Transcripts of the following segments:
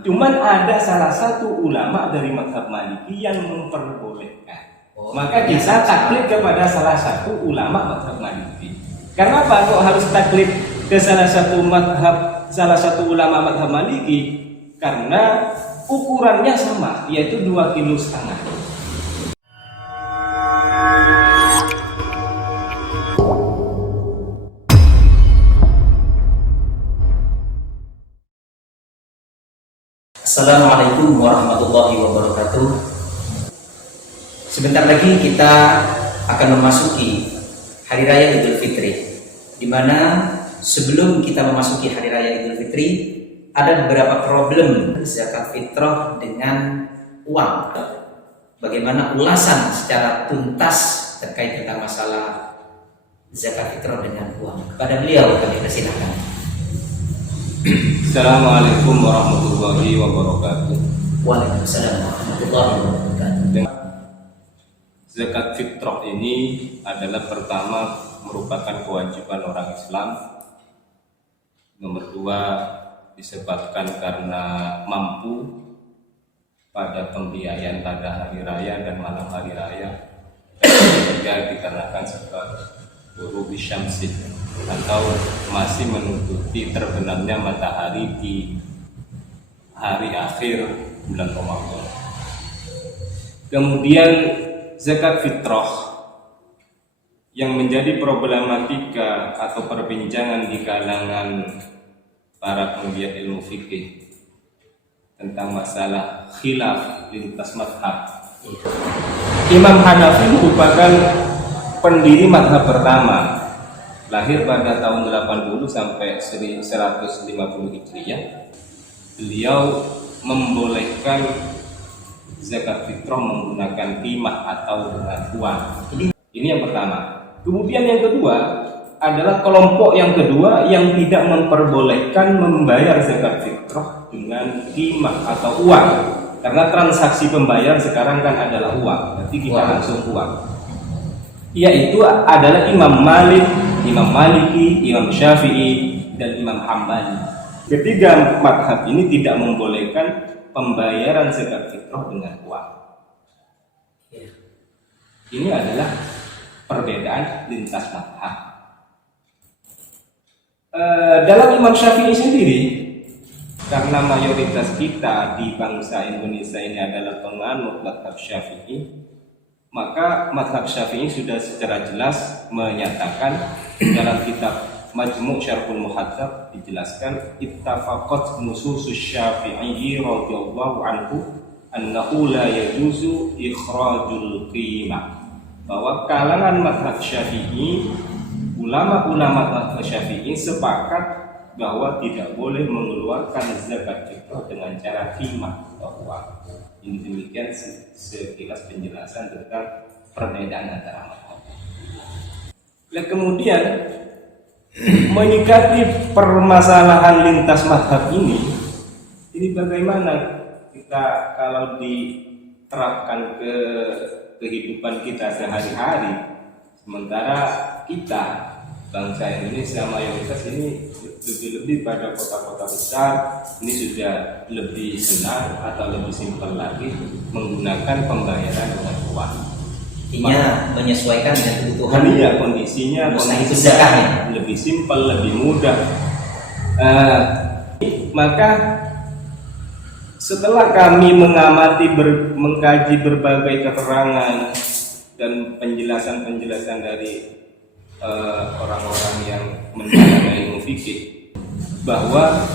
Cuman ada salah satu ulama dari mazhab Maliki yang memperbolehkan. Maka kita taklid kepada salah satu ulama mazhab Maliki. Karena apa kok harus taklid ke salah satu mazhab, salah satu ulama mazhab Maliki? Karena ukurannya sama, yaitu 2,5 kilo. Assalamualaikum warahmatullahi wabarakatuh. Sebentar lagi kita akan memasuki Hari Raya Idul Fitri, di mana sebelum kita memasuki Hari Raya Idul Fitri ada beberapa problem zakat fitrah dengan uang. Bagaimana ulasan secara tuntas terkait tentang masalah zakat fitrah dengan uang? Kepada beliau kami persilakan. Assalamualaikum warahmatullahi wabarakatuh. Waalaikumsalam warahmatullahi wabarakatuh. Zakat fitrah ini adalah pertama merupakan kewajiban orang Islam. Nomor 2 disebabkan karena mampu pada pembiayaan pada hari raya dan malam hari raya. Ketiga dikarenakan sebab ghurubi syamsi atau masih menutupi terbenamnya matahari di hari akhir bulan Ramadan. Kemudian zakat fitrah yang menjadi problematika atau perbincangan di kalangan para penggiat ilmu fikih tentang masalah khilaf lintas mazhab. Imam Hanafi merupakan pendiri mazhab pertama, lahir pada tahun 80 sampai 150 Hijriah. Beliau membolehkan zakat fitrah menggunakan timah atau dengan uang. Ini yang pertama. Kemudian yang kedua adalah kelompok yang kedua yang tidak memperbolehkan membayar zakat fitrah dengan timah atau uang, karena transaksi pembayaran sekarang kan adalah uang, berarti kita langsung uang. Yaitu adalah Imam Malik, Imam Maliki, Imam Syafi'i, dan Imam Hambali. Ketiga mazhab ini tidak membolehkan pembayaran zakat fitrah dengan uang. Ini adalah perbedaan lintas mazhab. Dalam Imam Syafi'i sendiri, karena mayoritas kita di bangsa Indonesia ini adalah penganut mazhab Syafi'i, maka mazhab Syafi'i sudah secara jelas menyatakan dalam kitab Majmu' Syarhul Muhadzab dijelaskan ittafaqat nususus Syafi'i radhiyallahu anhu annahu la yajuzu ikhrajul qimah, bahwa kalangan mazhab Syafi'i, ulama-ulama mazhab Syafi'i sepakat bahwa tidak boleh mengeluarkan zakat fitrah dengan cara qimah atau uang. Ini demikian sekilas penjelasan tentang perbedaan antara mazhab. Dan kemudian menyikapi permasalahan lintas mazhab ini bagaimana kita kalau diterapkan ke kehidupan kita sehari-hari, sementara kita bangsa Indonesia mayoritas ini lebih-lebih pada kota-kota besar ini sudah lebih senang atau lebih simpel lagi menggunakan pembayaran dengan uang. Artinya menyesuaikan dengan kebutuhan. Iya, kondisinya lebih simpel, lebih mudah. Maka setelah kami mengamati, mengkaji berbagai keterangan dan penjelasan-penjelasan dari orang-orang yang mempelajari ilmu fikih, bahwa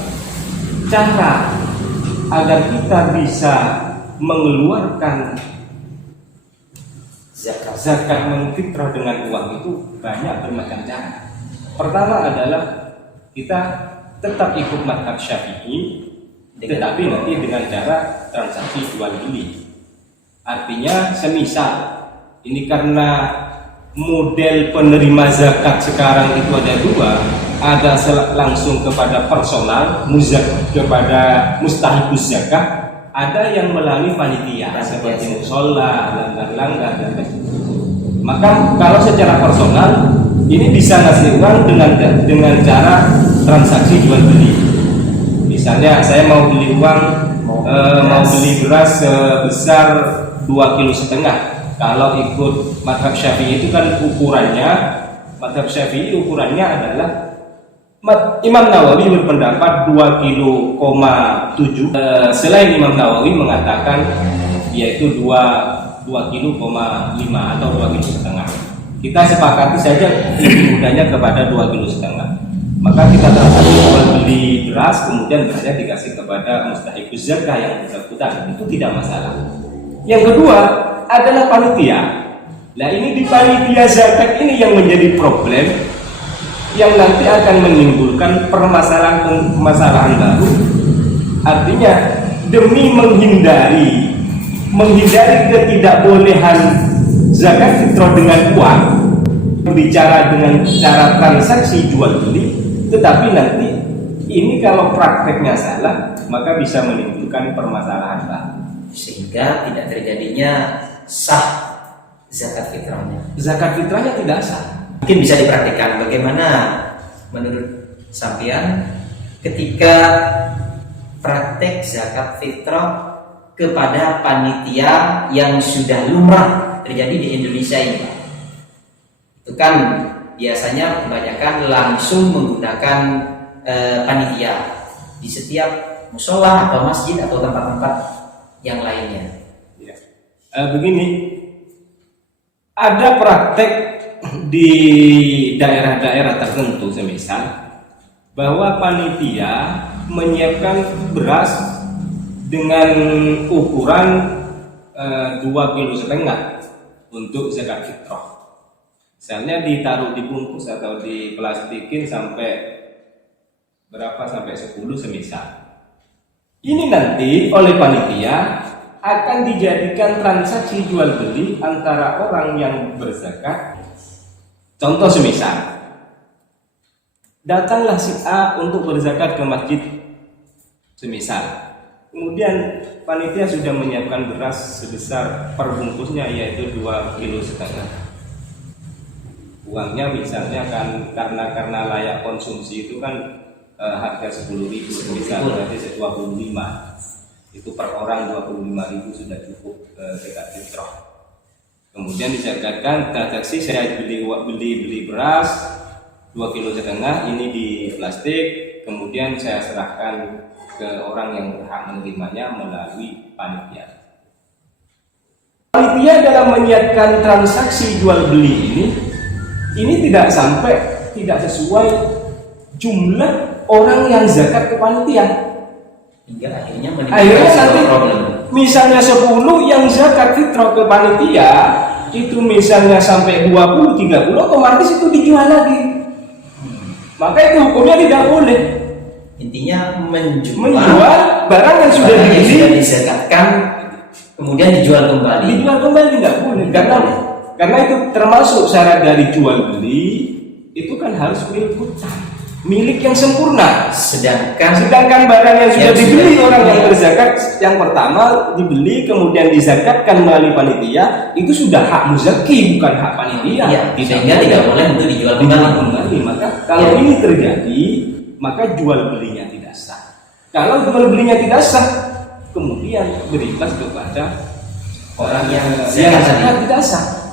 cara agar kita bisa mengeluarkan zakat fitrah dengan uang itu banyak bermacam cara. Pertama adalah kita tetap ikut mazhab Syafi'i, tetapi nanti dengan cara transaksi jual beli. Artinya semisal ini karena model penerima zakat sekarang itu ada dua, ada langsung kepada personal, kepada mustahikuz zakat, ada yang melalui panitia seperti musola, langgar-langgar dan lain-lain. Maka kalau secara personal ini bisa ngasih uang dengan cara transaksi jual beli. Misalnya saya mau beli uang, mau beli beras sebesar 2,5 kg. Kalau ikut mazhab Syafi'i itu kan mazhab Syafi'i ukurannya adalah Imam Nawawi berpendapat 2,7 kg. Selain Imam Nawawi mengatakan yaitu 2,5 kg atau 2,5 kg. Kita sepakati saja lebih mudahnya kepada 2,5 kg. Maka kita transaksi jual beli beras, kemudian berasnya dikasih kepada mustahikuz zakah yang bersangkutan, itu tidak masalah. Yang kedua adalah panitia. Nah, ini di panitia zakat ini yang menjadi problem, yang nanti akan menimbulkan permasalahan baru. Artinya demi menghindari ketidakbolehan zakat fitrah dengan uang, berbicara dengan cara transaksi jual beli, tetapi nanti ini kalau prakteknya salah maka bisa menimbulkan permasalahan baru, sehingga tidak terjadinya sah zakat fitrahnya. Zakat fitrahnya tidak sah. Mungkin bisa dipraktikkan bagaimana menurut sampean ketika praktek zakat fitrah kepada panitia yang sudah lumrah terjadi di Indonesia ini, Pak. Itu kan biasanya kebanyakan langsung menggunakan panitia di setiap musola atau masjid atau tempat-tempat yang lainnya. Ya. Begini, ada praktek di daerah-daerah tertentu, semisal bahwa panitia menyiapkan beras dengan ukuran 2,5 kg untuk zakat fitrah. Misalnya ditaruh di bungkus atau diplastikin sampai berapa, sampai 10 semisal. Ini nanti oleh panitia akan dijadikan transaksi jual beli antara orang yang berzakat. Contoh semisal, datanglah si A untuk berzakat ke masjid semisal. Kemudian panitia sudah menyiapkan beras sebesar per bungkusnya yaitu 2,5 kg. Uangnya misalnya kan karena layak konsumsi itu kan harga 10.000 misalnya, berarti 25. Itu per orang 25.000 sudah cukup zakat fitrah. Kemudian dizakatkan, transaksi saya beli beras 2,5 kg ini di plastik, kemudian saya serahkan ke orang yang berhak menerimanya melalui panitia. Panitia dalam menyiapkan transaksi jual beli ini tidak sesuai jumlah orang yang zakat ke panitia, hingga akhirnya nanti problem. Misalnya 10 yang zakat fitrah ke panitia itu misalnya sampai 20-30, otomatis itu dijual lagi. Maka itu hukumnya tidak boleh. Intinya menjual barang yang sudah dibeli, dizakatkan kemudian dijual kembali nggak boleh, karena itu termasuk syarat dari jual beli itu kan harus milik yang sempurna. Sedangkan barang yang sudah dibeli orang yang berzakat, yang pertama dibeli kemudian dizakatkan melalui panitia, itu sudah hak muzaki, bukan hak panitia. Sehingga tidak boleh untuk dijual kembali. Maka kalau ini terjadi, maka jual belinya tidak sah. Kalau jual belinya tidak sah, kemudian berimbas kepada orang yang zakat tidak sah.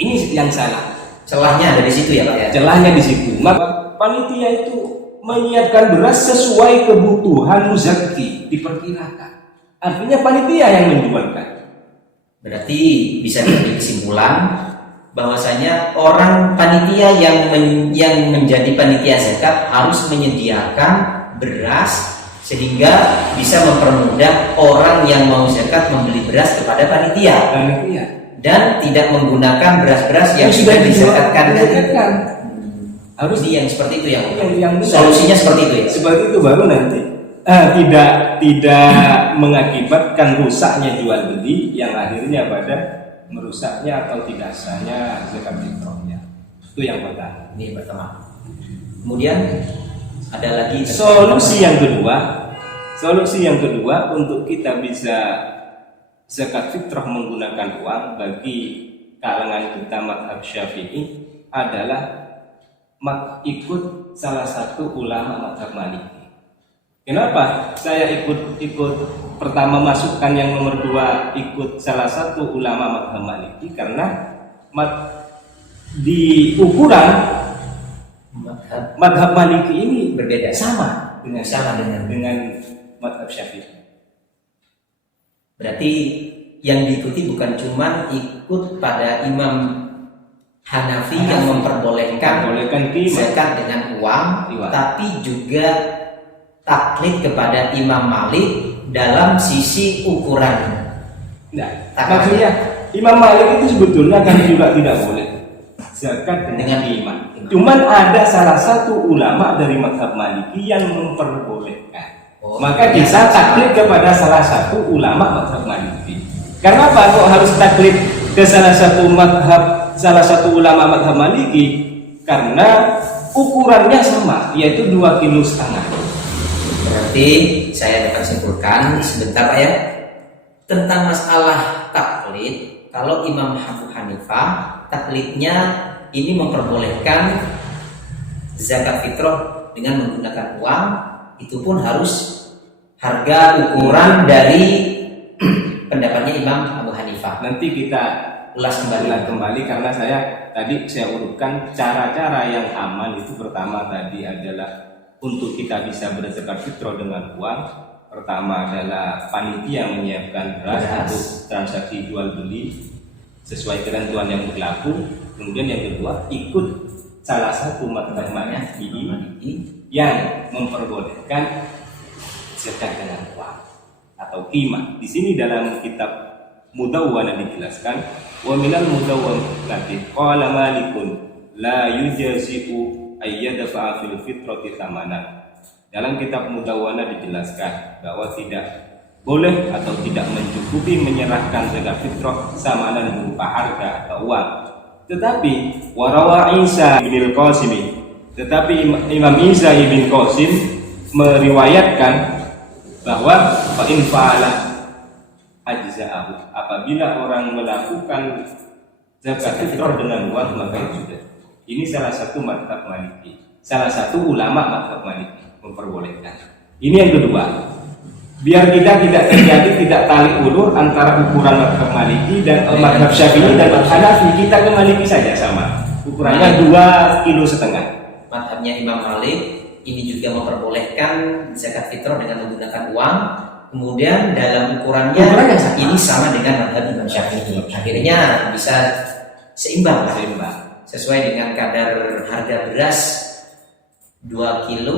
Ini yang salah. Celahnya ada di situ ya, Pak ya. Celahnya di situ. Maka panitia itu menyiapkan beras sesuai kebutuhan muzaki, diperkirakan. Artinya panitia yang menjualkan. Berarti bisa diambil kesimpulan bahwasanya orang panitia yang menjadi panitia zakat harus menyediakan beras sehingga bisa mempermudah orang yang mau zakat membeli beras kepada panitia. Dan tidak menggunakan beras-beras yang sudah dizakatkan. Harus yang seperti itu yang solusinya seperti itu ya. Seperti itu baru nanti tidak mengakibatkan rusaknya jual beli yang akhirnya pada merusaknya atau tidak sahnya zakat fitrahnya. Itu yang pertama. Ini pertama. Kemudian ada lagi solusi yang kedua untuk kita bisa zakat fitrah menggunakan uang bagi kalangan kita mazhab Syafi'i adalah ikut salah satu ulama mazhab Maliki. Kenapa saya ikut pertama masukkan yang nomor 2 ikut salah satu ulama mazhab Maliki? Karena di ukuran mazhab Maliki ini Berbeda. sama dengan dengan mazhab Syafi'i. Berarti yang diikuti bukan cuma ikut pada Imam Hanafi yang memperbolehkan zakat dengan uang, tapi juga taklid kepada Imam Malik dalam sisi ukuran. Nah, maksudnya Imam Malik itu sebetulnya kan juga tidak boleh zakat dengan iman. Cuman ada salah satu ulama dari mazhab Maliki yang memperbolehkan. Maka bisa taklid kepada salah satu ulama mazhab Maliki. Karena apa kok harus taklid ke salah satu ulama mazhab Maliki? Karena ukurannya sama, yaitu 2,5 kilo. Berarti saya dapat simpulkan sebentar Pak ya, tentang masalah taklid. Kalau Imam Abu Hanifah taklidnya ini memperbolehkan zakat fitrah dengan menggunakan uang, itu pun harus harga ukuran dari pendapatnya Imam Abu Hanifah. Nanti kita ulas kembali karena saya urutkan cara-cara yang aman. Itu pertama tadi adalah untuk kita bisa berzakat fitrah dengan uang. Pertama adalah panitia menyiapkan beras untuk transaksi jual beli sesuai ketentuan yang berlaku. Kemudian yang kedua, ikut salah satu mazhab Maliki yang memperbolehkan zakat dengan uang atau qimah. Di sini dalam kitab Mudawwanah dijelaskan, wa minal mudawwanati qala Malikun la yujazi'u ayyadfa'a fil fitrati thamanan. Dalam kitab Mudawwanah dijelaskan bahwa tidak boleh atau tidak mencukupi menyerahkan zakat fitrah samanan berupa harga atau uang. Tetapi warawa Isa bin Qasim, tetapi Imam Isa bin Qasim meriwayatkan bahwa fa in fa'ala ajza'ahu, apabila orang melakukan zakat fitrah dengan uang maka sudah. Ini salah satu mazhab Maliki, salah satu ulama mazhab Maliki memperbolehkan. Ini yang kedua, biar kita tidak terjadi tidak tarik ulur antara ukuran mazhab Maliki dan mazhab Syafi'i dan mazhab Hanafi. Kita ke Maliki saja sama, ukurannya 2,5 kilo. Mazhabnya Imam Malik ini juga memperbolehkan zakat fitrah dengan menggunakan uang. Kemudian dalam ukurannya ini sama dengan mazhab Imam Syafi'i. Akhirnya bisa seimbang. Sesuai dengan kadar harga beras 2,5 kilo.